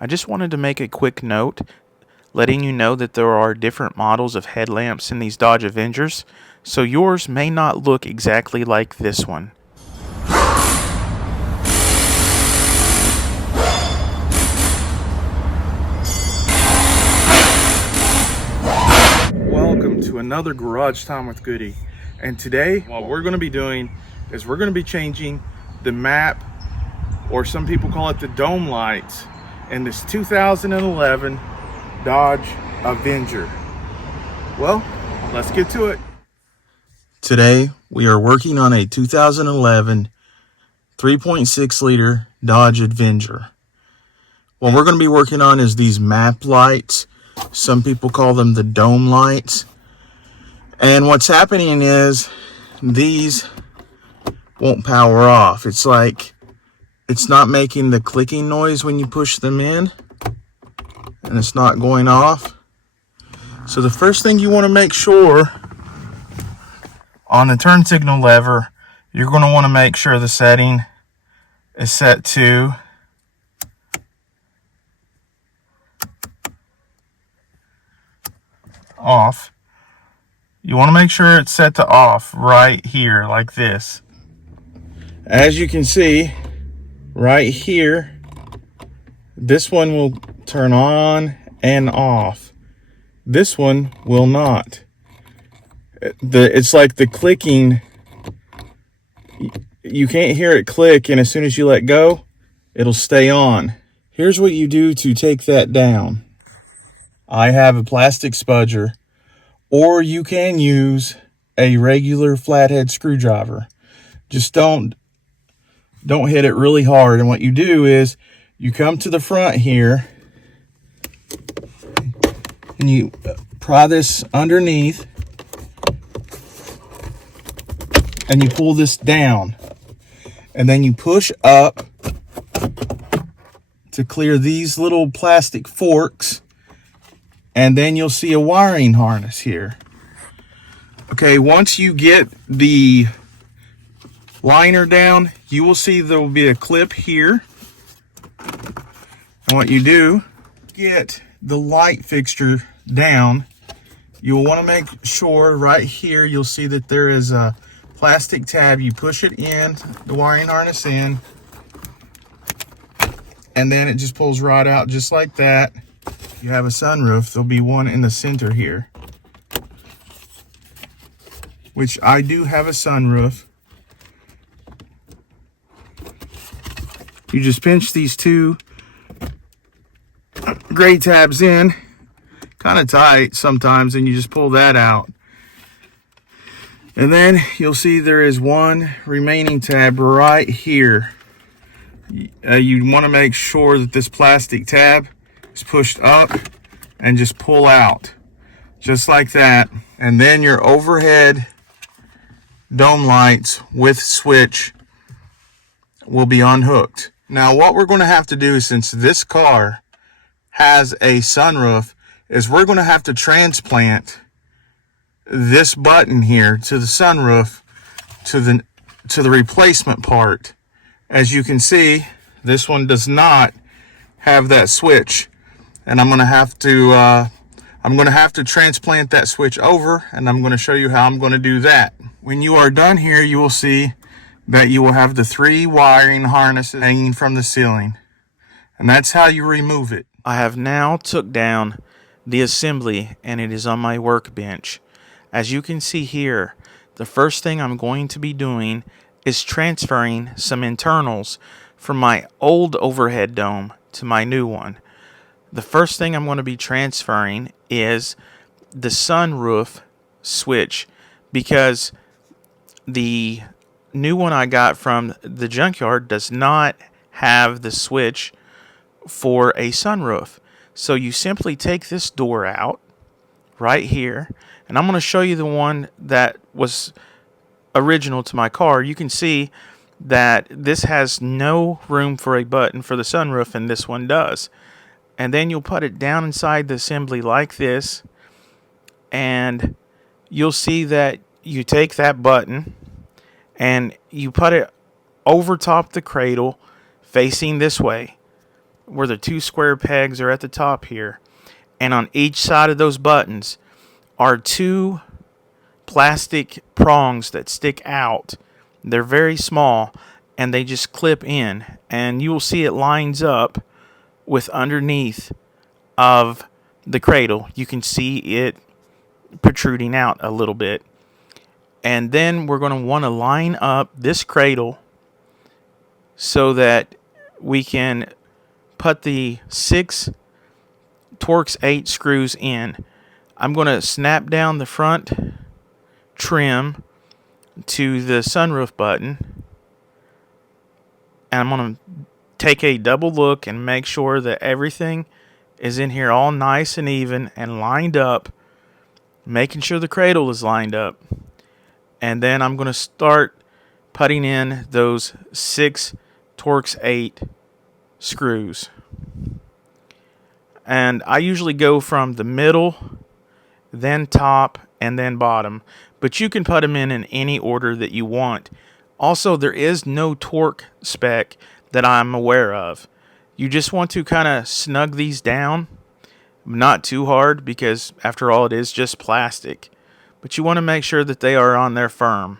I just wanted to make a quick note letting you know that there are different models of headlamps in these Dodge Avengers, so yours may not look exactly like this one. Welcome to another Garage Time with Goody, and today what we're going to be doing is we're going to be changing the map, or some people call it the dome lights, in this 2011 Dodge Avenger. Well, let's get to it. Today we are working on a 2011 3.6 liter Dodge Avenger. What we're going to be working on is these map lights. Some people call them the dome lights. And what's happening is these won't power off. It's like it's not making the clicking noise when you push them in, and it's not going off. So the first thing you want to make sure on the turn signal lever, you're going to want to make sure the setting is set to off. You want to make sure it's set to off right here, like this. As you can see right here, this one will turn on and off. This one will not. It's like the clicking, you can't hear it click, and as soon as you let go, it'll stay on. Here's what you do to take that down. I have a plastic spudger, or you can use a regular flathead screwdriver. Just don't hit it really hard. And what you do is you come to the front here and you pry this underneath and you pull this down, and then you push up to clear these little plastic forks, and then you'll see a wiring harness here. Okay, once you get the liner down, you will see there will be a clip here. And what you do, get the light fixture down. You'll want to make sure right here, you'll see that there is a plastic tab. You push it in, the wiring harness in, and then it just pulls right out just like that. You have a sunroof, there'll be one in the center here, which I do have a sunroof. You just pinch these two gray tabs in, kind of tight sometimes, and you just pull that out. And then you'll see there is one remaining tab right here. You want to make sure that this plastic tab is pushed up and just pull out, just like that. And then your overhead dome lights with switch will be unhooked. Now what we're going to have to do, since this car has a sunroof, is we're going to have to transplant this button here to the sunroof to the replacement part. As you can see, this one does not have that switch, and I'm going to have to transplant that switch over, and I'm going to show you how I'm going to do that. When you are done here, you will see that you will have the 3 wiring harnesses hanging from the ceiling, and that's how you remove it. I have now took down the assembly, and it is on my workbench. As you can see here, the first thing I'm going to be doing is transferring some internals from my old overhead dome to my new one. The first thing I'm going to be transferring is the sunroof switch, because the new one I got from the junkyard does not have the switch for a sunroof. So you simply take this door out right here, and I'm going to show you the one that was original to my car. You can see that this has no room for a button for the sunroof, and this one does. And then you'll put it down inside the assembly like this, and you'll see that you take that button and you put it over top the cradle facing this way. where the two square pegs are at the top here. And on each side of those buttons are two plastic prongs that stick out. They're very small and they just clip in. And you will see it lines up with underneath of the cradle. You can see it protruding out a little bit. And then we're going to want to line up this cradle so that we can put the 6 Torx 8 screws in. I'm going to snap down the front trim to the sunroof button, and I'm going to take a double look and make sure that everything is in here all nice and even and lined up, making sure the cradle is lined up. And then I'm going to start putting in those 6 Torx 8 screws. And I usually go from the middle, then top, and then bottom. But you can put them in any order that you want. Also, there is no torque spec that I'm aware of. You just want to kind of snug these down. Not too hard, because after all, it is just plastic. But you want to make sure that they are on there firm.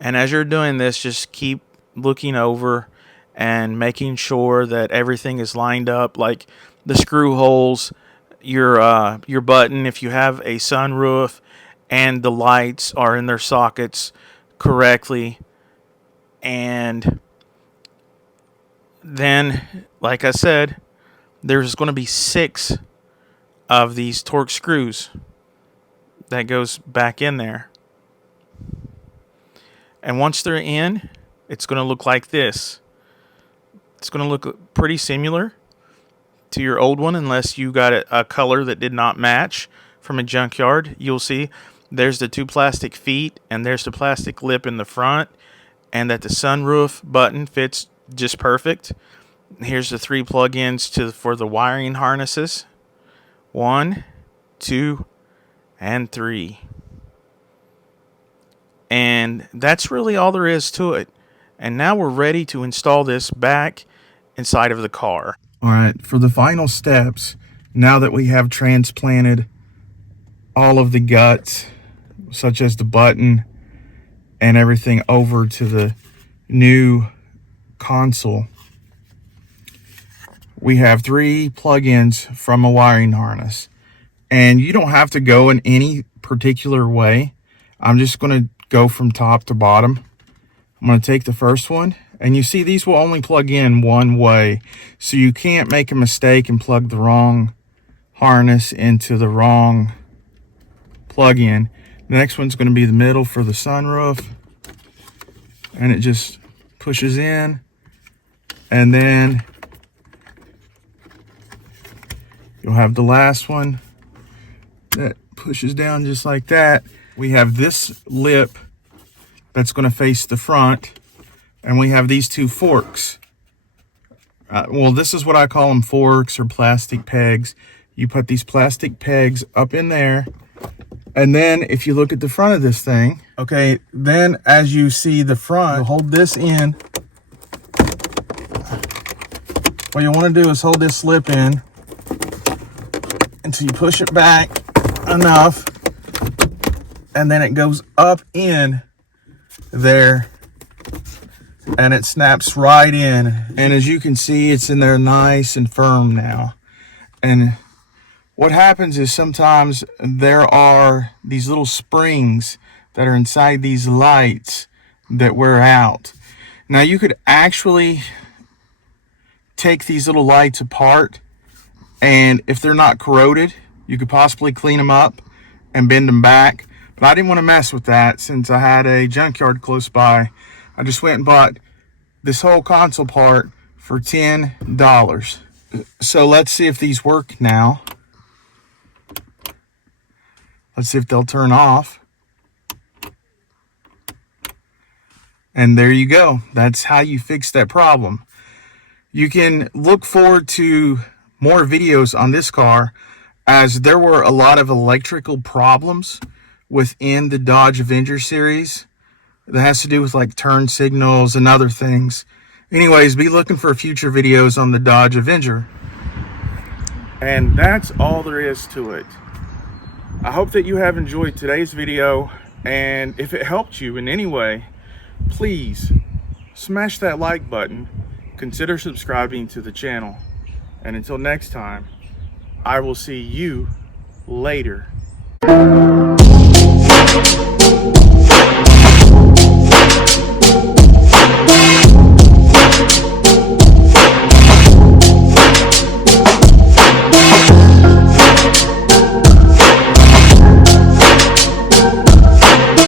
And as you're doing this, just keep looking over and making sure that everything is lined up, like the screw holes, your button, if you have a sunroof, and the lights are in their sockets correctly. And then, like I said, there's going to be 6 of these Torx screws that goes back in there. And once they're in, it's going to look like this. It's going to look pretty similar to your old one, unless you got a color that did not match from a junkyard. You'll see there's the 2 plastic feet, and there's the plastic lip in the front, and that the sunroof button fits just perfect. Here's the 3 plug-ins for the wiring harnesses. 1, 2, and 3. And that's really all there is to it. And now we're ready to install this back inside of the car. All right, for the final steps, now that we have transplanted all of the guts, such as the button and everything, over to the new console, we have 3 plug-ins from a wiring harness. And you don't have to go in any particular way. I'm just going to go from top to bottom. I'm going to take the first one, and you see these will only plug in one way, so you can't make a mistake and plug the wrong harness into the wrong plug-in. The next one's going to be the middle for the sunroof, and it just pushes in, and then you'll have the last one that pushes down just like that. We have this lip that's going to face the front, and we have these 2 forks. Well, this is what I call them, forks or plastic pegs. You put these plastic pegs up in there, and then if you look at the front of this thing, okay, then as you see the front, you'll hold this in. What you want to do is hold this slip in until you push it back enough, and then it goes up in there and it snaps right in. And as you can see, it's in there nice and firm now. And what happens is sometimes there are these little springs that are inside these lights that wear out. Now you could actually take these little lights apart, and if they're not corroded, you could possibly clean them up and bend them back. But I didn't want to mess with that since I had a junkyard close by. I just went and bought this whole console part for $10. So let's see if these work now. Let's see if they'll turn off. And there you go. That's how you fix that problem. You can look forward to more videos on this car, as there were a lot of electrical problems within the Dodge Avenger series that has to do with like turn signals and other things. Anyways, be looking for future videos on the Dodge Avenger. And that's all there is to it. I hope that you have enjoyed today's video, and if it helped you in any way, please smash that like button, consider subscribing to the channel, and until next time, I will see you later.